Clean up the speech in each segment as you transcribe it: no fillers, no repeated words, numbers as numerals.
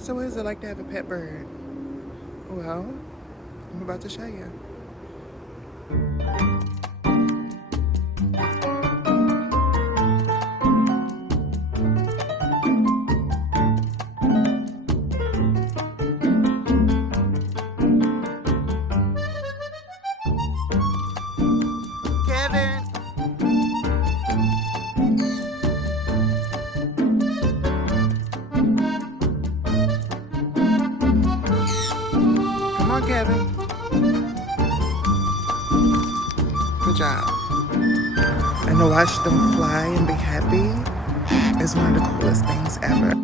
So what is it like to have a pet bird? Well, I'm about to show you. Kevin! Come on, Kevin. Good job. And to watch them fly and be happy is one of the coolest things ever.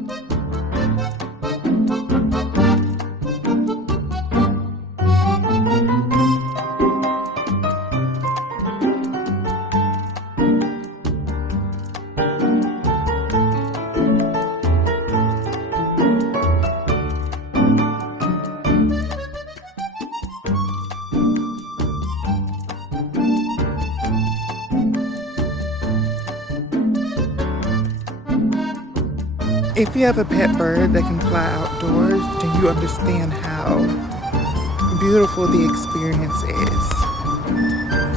If you have a pet bird that can fly outdoors, then you understand how beautiful the experience is.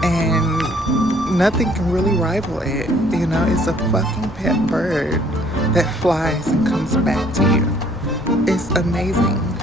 And nothing can really rival it. You know, it's a fucking pet bird that flies and comes back to you. It's amazing.